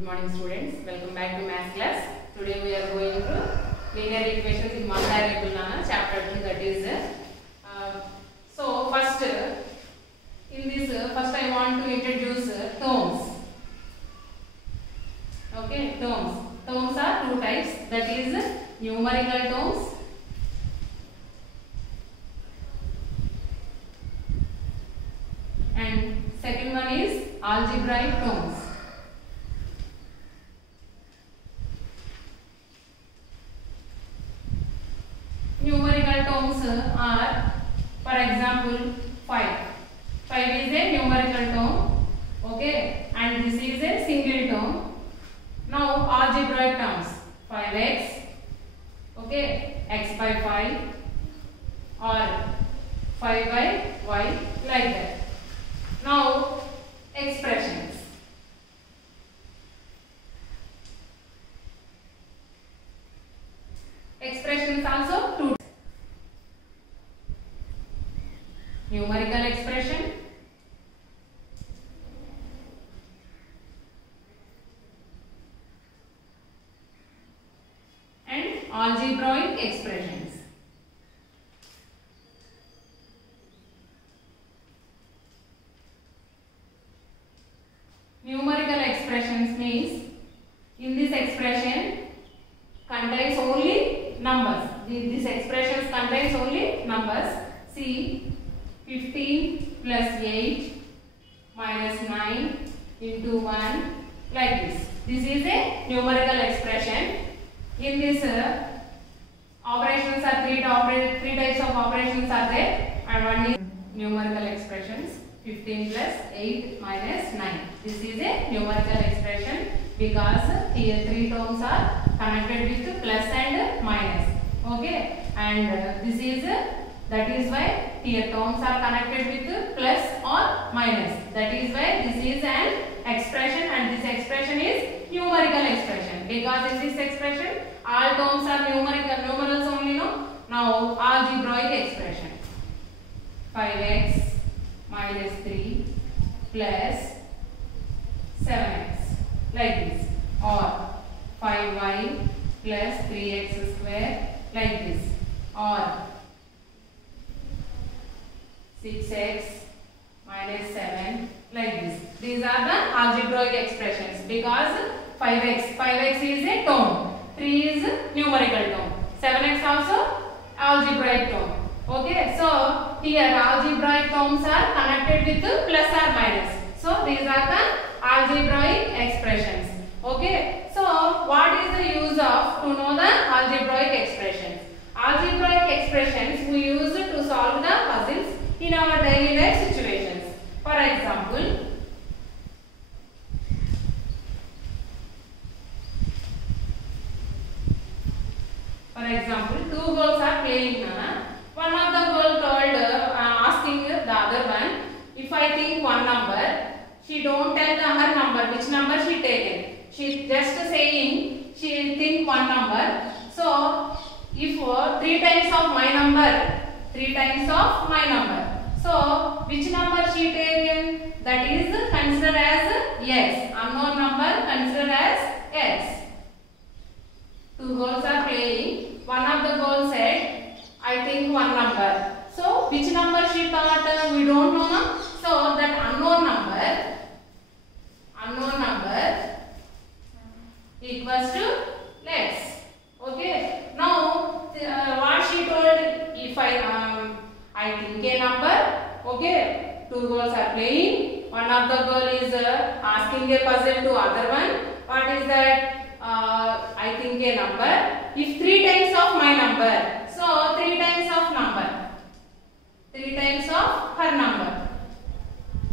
Good morning students, welcome back to math class. Today we are going through linear equations in one variable chapter 2, that is so first in this first I want to introduce terms. Okay, terms are two types, that is numerical terms and second one is algebraic terms. Numerical terms are, for example, 5. 5 is a numerical term, okay, and this is a single term. Now algebraic terms, 5x, okay, x by 5 or 5 by y, like that. Now expressions. Expressions also two. Numerical expression and algebraic expressions. Numerical expressions means in this expression contains only numbers. This expression contains only numbers. See, 15 plus 8 minus 9 into 1, like this. This is a numerical expression. In this operations are three types of operations are there, and one is numerical expressions. 15 plus 8 minus 9. This is a numerical expression because here three terms are connected with plus and minus. Okay, and this is that is why here terms are connected with plus or minus. That is why this is an expression and this expression is numerical expression, because in this expression all terms are numerical, numerals only. No. Now algebraic expression, 5x minus 3 plus 7x, like this, or 5y plus 3x square, like this, or 6x minus 7, like this. These are the algebraic expressions because 5x is a term, 3 is numerical term, 7x also algebraic term. Okay, so here algebraic terms are connected with plus or minus. So these are the algebraic expressions. Okay, so what is the use of to know the algebraic expressions? Algebraic expressions we use to solve the puzzles in our daily life situations. For example, two girls are playing. One of the girl told asking the other one, if I think one number, she don't tell her number, which number she taken. She just saying she think one number. So if 3 times of my number, 3 times of my number. So which number she taken? That is considered as x. Unknown number considered as x. Two girls are playing. One of the girls said, I think one number. So which number she thought? We don't know. No? So that unknown number equals to x. Okay. Now what she told? If I think a number. Okay. Two girls are playing. One of the girl is asking a puzzle to other one. What is that? I think a number. If 3 times of my number, so 3 times of number, 3 times of her number,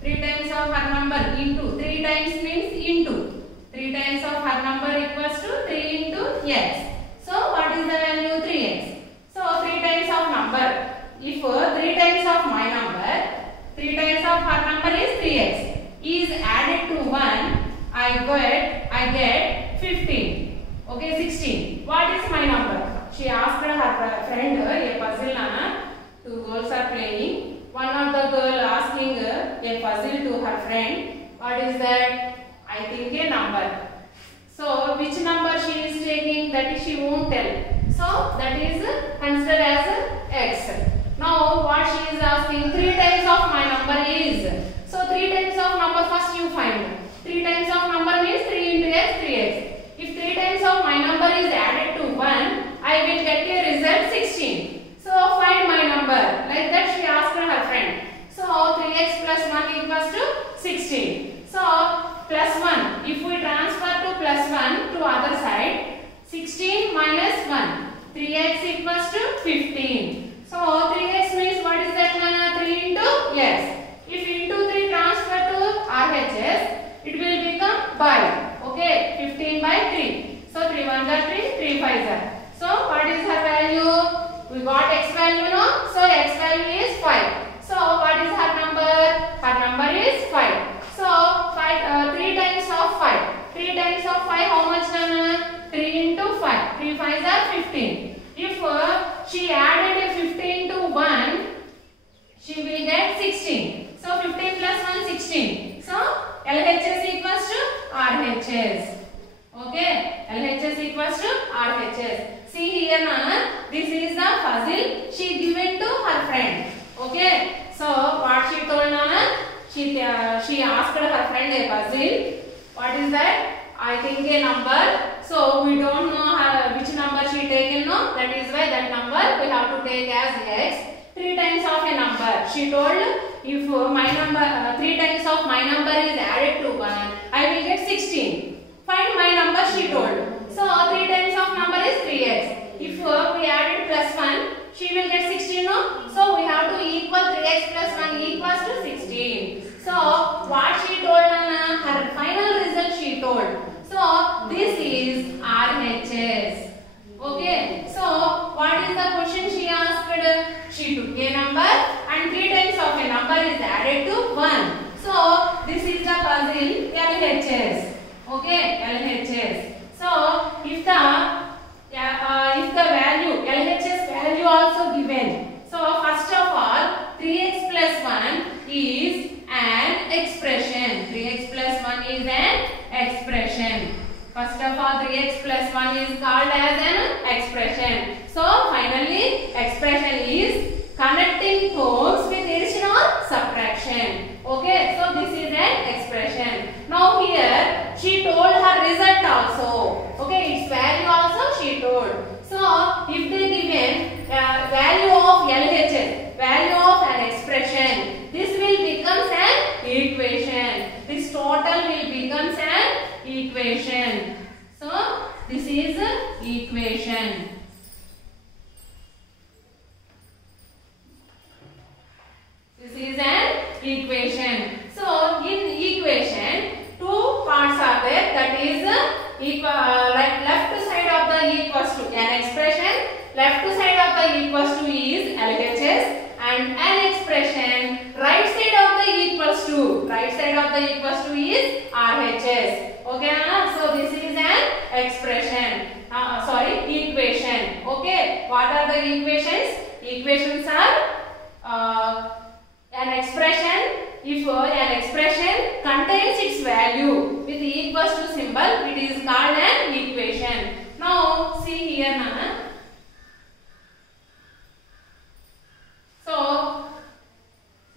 3 times of her number into 3 times means into 3 times of her number equals to 3 into x. So what is the value? 3x. So 3 times of number. If 3 times of my number, 3 times of her number is 3x is added to 1, I get 15. Okay, 16. What is my number? She asked her friend a puzzle. Two girls are playing. One of the girl asking a puzzle to her friend. What is that? I think a number. which number she is taking, that is she won't tell. So that is considered as x. Now what she is asking, 3 times of my number is. So 3 times of number first you find. 3 times of number means 3 into x, 3x. If 3 times of my number is added to 1, I will get a result 16. So find my number. Like that she asked her friend. So 3x plus 1 equals to 16. So plus 1. If we transfer to plus 1 to other side, 16 minus 1. 3x equals to 15. So 3x means what is that? 3 into x. If into 3 transfer to RHS, it will become by. Okay, 15 by 3. So 3 1s are 3, 3 5s are. So what is her value? We got x value now. So x value is 5. So what is her number? Her number is 5. So 3 times of 5. 3 times of 5 how much? 3 into 5. 3 5s are 15. If she added a 15 to 1, she will get 16. So 15 plus 1 16. So LHS equals to RHS. Okay, LHS equals to RHS. See here this is the puzzle she given to her friend. Okay, so what she told she asked her friend a puzzle. What is that? I think a number. So we don't know which number she taken. No, that is why that number we have to take as x. 3 times of a number. She told if my number 3 times of my number is added to 1, I will get 16. Find my number she told. So 3 times of number is 3x. If we added plus 1, she will get 16. No? So we have to equal 3x plus 1 equals to 16. So what she told, her final result she told. So this is RHS. Okay. So what is the question she asked? She took a number and 3 times of a number is added to 1. So this is the puzzle LHS. Okay, LHS. So if the value LHS value also given. So first of all 3x plus 1 is an expression. 3x plus 1 is an expression. First of all 3x plus 1 is called as an expression. So finally expression is connecting terms with addition or subtraction. Okay, so this is an expression. Now here she told her result also. Okay, its value also she told. So if they given value of LHS, value of an expression, this will become an equation. This total will become an equation. So this is equation. This is an equation. So in equation, 2 parts are there. That is left side of the equals to an expression. Left side of the equals to is LHS, and an expression. Right side of the equals to. Right side of the equals to is RHS. Okay, so this is an expression. Equation. Okay, what are the equations? Equations are an expression. If an expression contains its value with equals to symbol, it is called an equation. Now see here So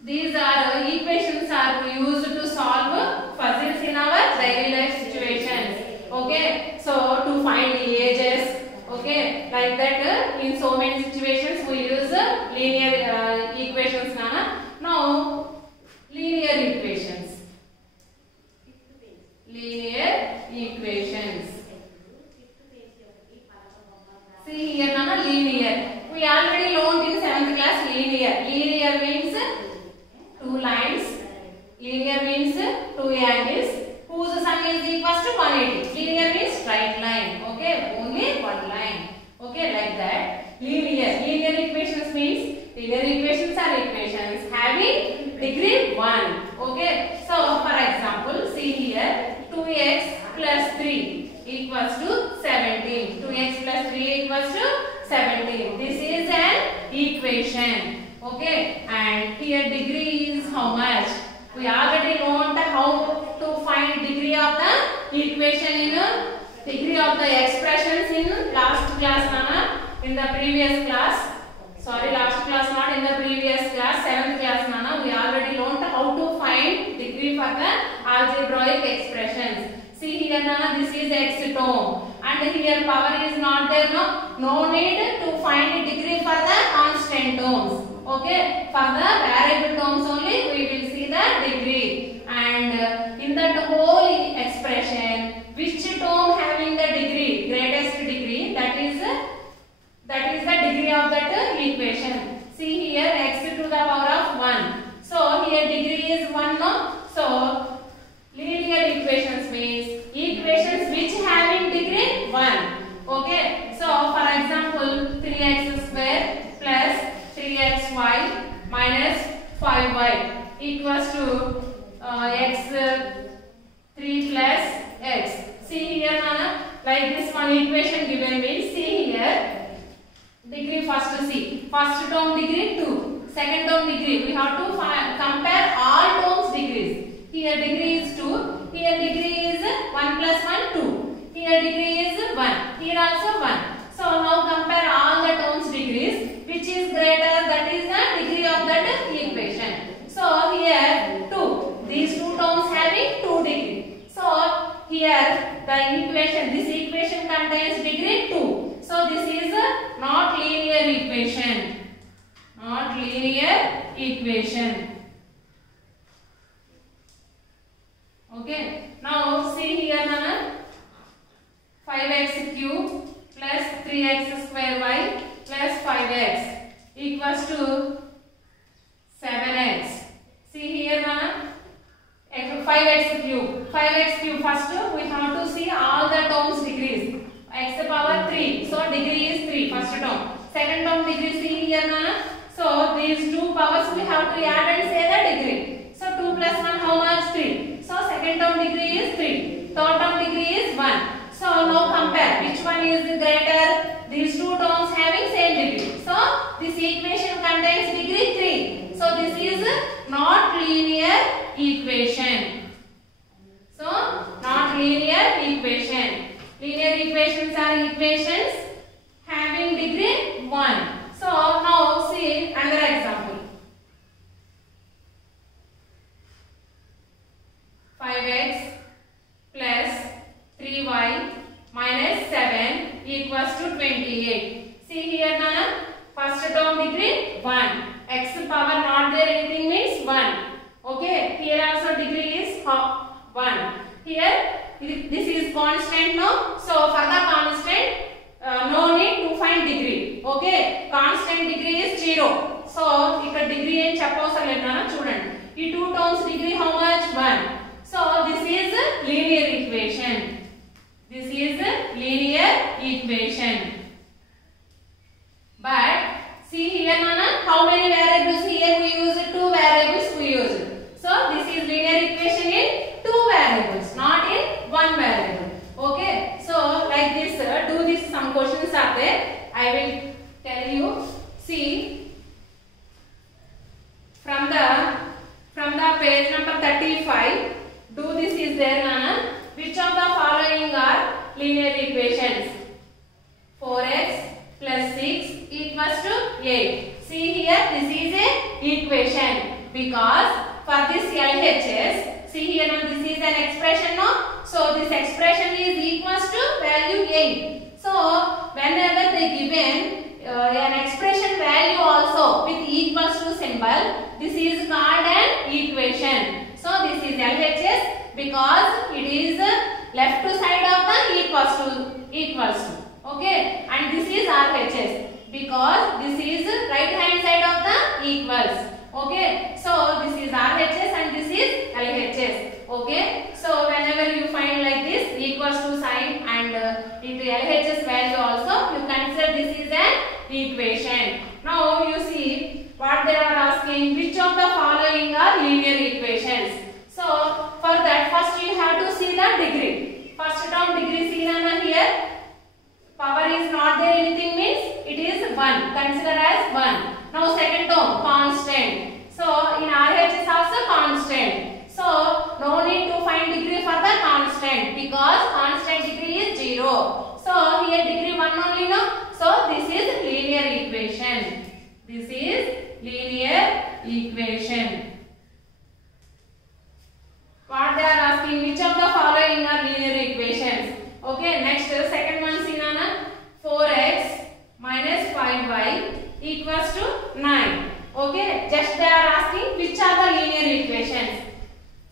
these are equations are used to solve puzzles in our daily life situations. Okay, so to find the ages. Okay, like that in so many situations we use linear equations. Now linear equations. Linear equations. See here linear. We already learned in 7th class linear. Linear means 2 lines. Linear means 2 angles whose sum is equals to 180. Linear means straight line. Okay, only one line. Okay, like that. Linear equations means linear equations are equations having degree 1. Okay, so for example, see here 2x plus 3 equals to 17. 2x plus 3 equals to 17. This is an equation. Okay, and here degree is how much? We already learned how to find degree of the equation in degree of the expressions in last class, Nana. In the previous class, sorry, last class, not in the previous class, 7th class, Nana. We already learned how to find degree for the algebraic expressions. See here, Nana, this is x term, and here power is not there. No need to find degree for the constant terms. Okay, for the variable terms only we will see the degree, and in that whole expression, which term having the degree, greatest degree, that is the degree of that equation. See here, x to the power of 1. So here degree is 1, no? So linear equations means equations which having degree 1. Okay, so for example, 3x square plus 3xy minus 5y equals to x 3 plus x. See here, Nana, like this one equation given means, see here, degree first see, first term degree 2, second term degree, we have to compare all terms degrees. Here degree is 2, here degree is 1 plus 1, 2, here degree is 1, here also 1. So now compare all the terms degrees, which is greater, that is the degree of that equation. So here 2, these two terms having 2 degree. So here the equation, this equation contains degree 2. So this is not linear equation. Not linear equation. Okay. Now see here, Nana. 5x cube plus 3x square y plus 5x equals to 7x. See here, Nana. 5x cube. 5x cube. First we have to see all the terms degrees. X power 3. So degree is 3. First term. Second term degree, see here, Nana. So these two powers we have to add and say the degree. So 2 plus 1 how much? 3. So second term degree is 3. Third term degree is 1. So now compare. Which one is greater? These two terms having same degree. So this equation contains degree 3. So this is not linear equation. So not linear equation. Linear equations are equations having degree 1. So now see another example. 5x plus 3y minus 7 equals to 28. See here, Nana. First term degree 1. X power not there anything means 1. Okay. Here also degree is 1. Here this is constant, no? So for the constant, no need to find degree. Okay. Constant degree is 0. So ఇక్కడ degree ఏం చెప్పవసరం లేదు నాన్న, చూడండి. ఈ two terms degree how much? 1. So this is linear equation. This is linear equation. But see here, Nana, how many variables here we use? 2 variables we use. So this is linear equation in 2 variables, not in 1 variable. Okay. So like this, do this. Some questions are there. I will tell you. See from the page number 35. Do this is there, Nana. Which of the following are linear equations? 4x plus 6 equals to 8. See here, this is a equation because for this LHS, see here, now this is an expression, no? So this expression is equals to value 8. So whenever they given an expression value also with equals to symbol, this is called an equation. So this is LHS because it is left side of the equals to. Okay, and this is RHS because this is right hand side of the equals. Okay, so this is RHS and this is LHS. Okay, so whenever you find like this equals to sign and into LHS value also, you consider this is an equation. Now you see what they are asking, which of the following are linear equations. So for that first you have to see the degree. First term degree, see Nana here. Power is not there anything means it is 1. Consider as 1. Now second term constant. So in RHS also constant. So no need to find degree for the constant because constant degree is 0. 1 only, no? So this is linear equation. This is linear equation. What they are asking, which of the following are linear equations? Okay, next second one, see Nana, 4x minus 5y equals to 9. Okay, just they are asking which are the linear equations.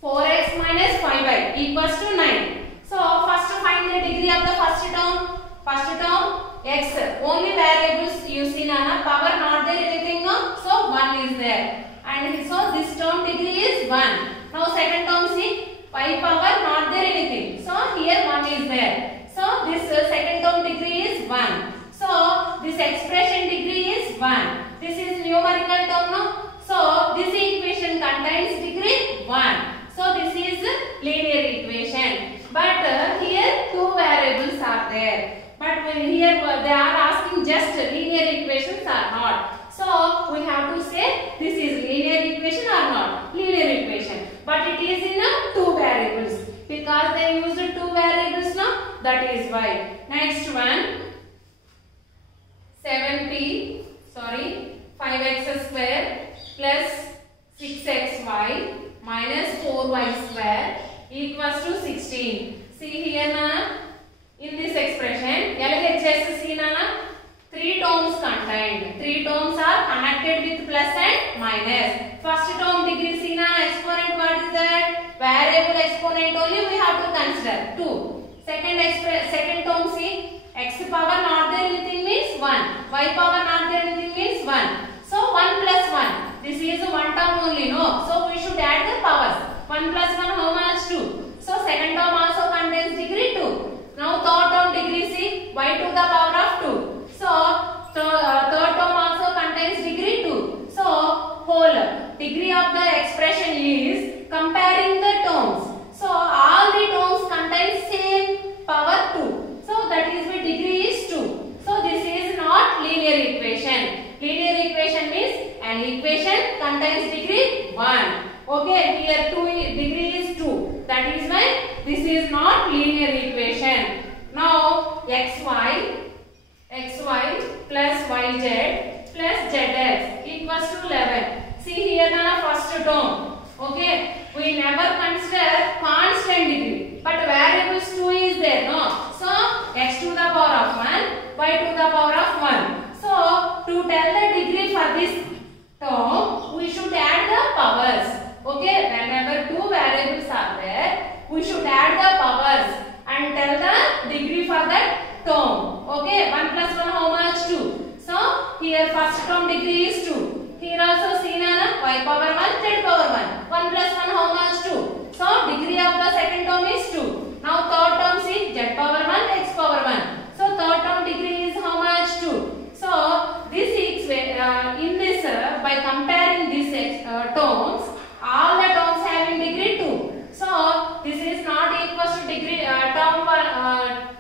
4x minus 5y equals to 9. So first find the degree of the first term. First term x, only variables you see Nana, power not there anything, no? So 1 is there. And so this term degree is 1. Now second term see, y power not there anything. So here 1 is there. So this second term degree is 1. So this expression degree is 1. This is numerical term, no? So this equation contains degree 1. So this is linear equation. But here two variables are there. But here they are asking just linear equations or not. So we have to say this is linear equation or not. Linear equation. But it is in two variables. Because they used two variables now. That is why. Next one. 5x square plus 6xy minus 4y square equals to 16. See here Nana, in this expression, LHS see Nana, 3 terms contained. 3 terms are connected with plus and minus. First term degree see Nana, exponent what is that? Variable exponent only we have to consider 2. Second term see, x power not there anything means 1. Y power not there anything means 1. So 1 plus 1. This is a 1 term only, no? So we should add the powers. 1 plus 1 how much? 2. So second term also contains degree 2. Now third term degree see, y to the power of 2. So third term also contains degree 2. So whole degree of the expression is comparing the terms. So all the terms contain same power 2. So that is why degree is 2. So this is not linear equation. Linear equation means an equation contains degree 1. Okay, here 2 degree is 2. That is why this is not linear equation. Now xy plus yz plus zx equals to 11. See here the first term. Okay, we never consider constant degree, but variables 2 is there, no? So x to the power of 1, y to the power of 1. So to tell the degree for this term, we should add the powers. Okay, whenever two variables are there, we should add the powers and tell the degree for that term. Okay, 1 plus 1 how much? 2. So here first term degree is 2. Here also see Nana, y power 1, z power 1. 1 plus 1 how much? 2. So degree of the second term is 2. Now third term see, z power 1, x power 1. So third term degree is how much? 2. So this in this by comparing these terms, all the terms having degree 2. So this is not equals to degree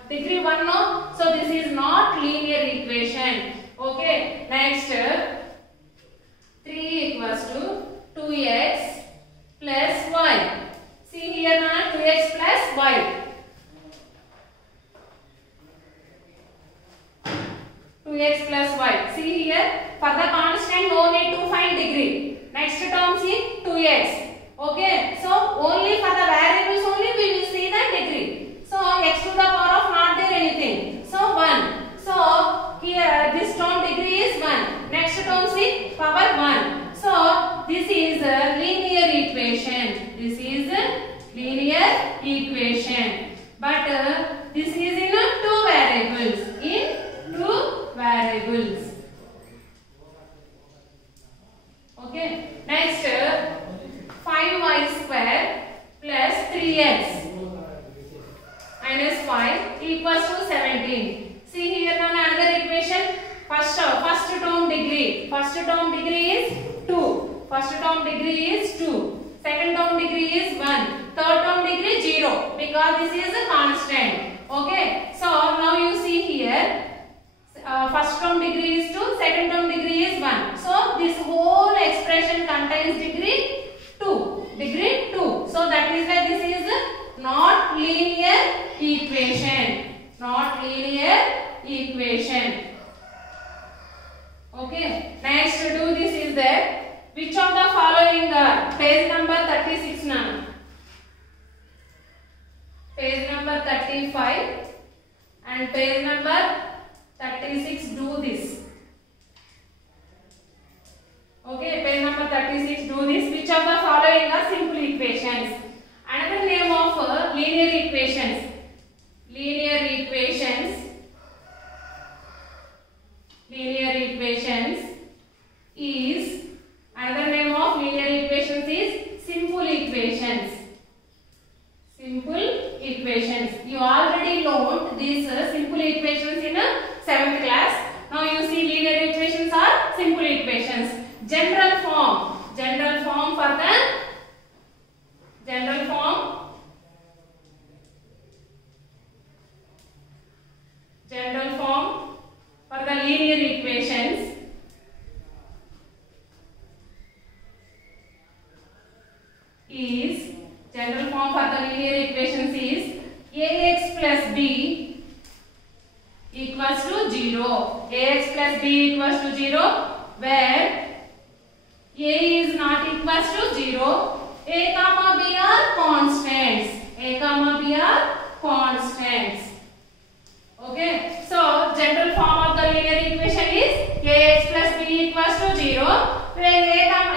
degree 1, no? So this is not linear equation. Okay, next 3 equals to 2x plus y. See here now 2x plus y. 2x plus y. See here, for the constant no need to find degree. Next term see 2x. Okay, so only for the variables only we will see the degree. So x to the power of not there anything. So 1. So here this term degree is 1. Next term see power 1. So this is a linear equation. This is a linear equation. But this is in two variables. In two variables. Okay. Next 5y square plus 3x minus 5 equals to 17. See here now another equation. First term degree. First term degree is 2. First term degree is 2. Second term degree is 1. Third term degree 0 because this is a constant. Okay. So now you see here. First term degree is 2, second term degree is 1. So this whole expression contains degree 2. Degree 2. So that is why this is not linear equation. Not linear equation. Okay. Next to do this is that which of the following are page number 36 now. Page number 35 and page number 36 do this. Okay, page number 36 do this. Which of the following are simple equations? Another name of linear equations. Linear equations. Linear equations is another name of linear equations is simple equations. Simple equations. You already learned these simple equations in 7th class. Now you see linear equations are simple equations. General form. General form for the general form. General form for the linear equations is general form for the linear equations is ax plus b equals to 0. Ax plus b equals to 0 where a is not equals to 0. A comma b are constants. A comma b are constants. Okay. So general form of the linear equation is ax plus b equals to 0 where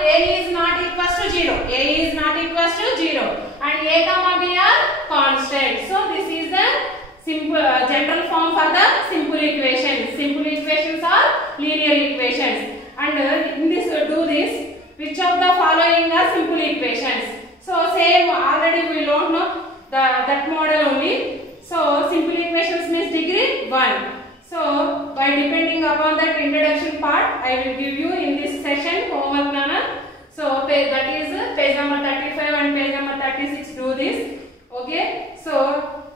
a is not equals to 0. A is not equals to 0 and a comma b are constants. So this is the simple general form for the simple equations. Simple equations are linear equations. And in this do this. Which of the following are simple equations? So same already we don't know that model only. So simple equations means degree 1. So by depending upon that introduction part, I will give you in this session homework Nana. So that is page number 35 and page number 36 do this. Okay. So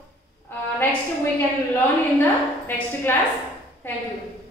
next we can learn in the next class. Thank you.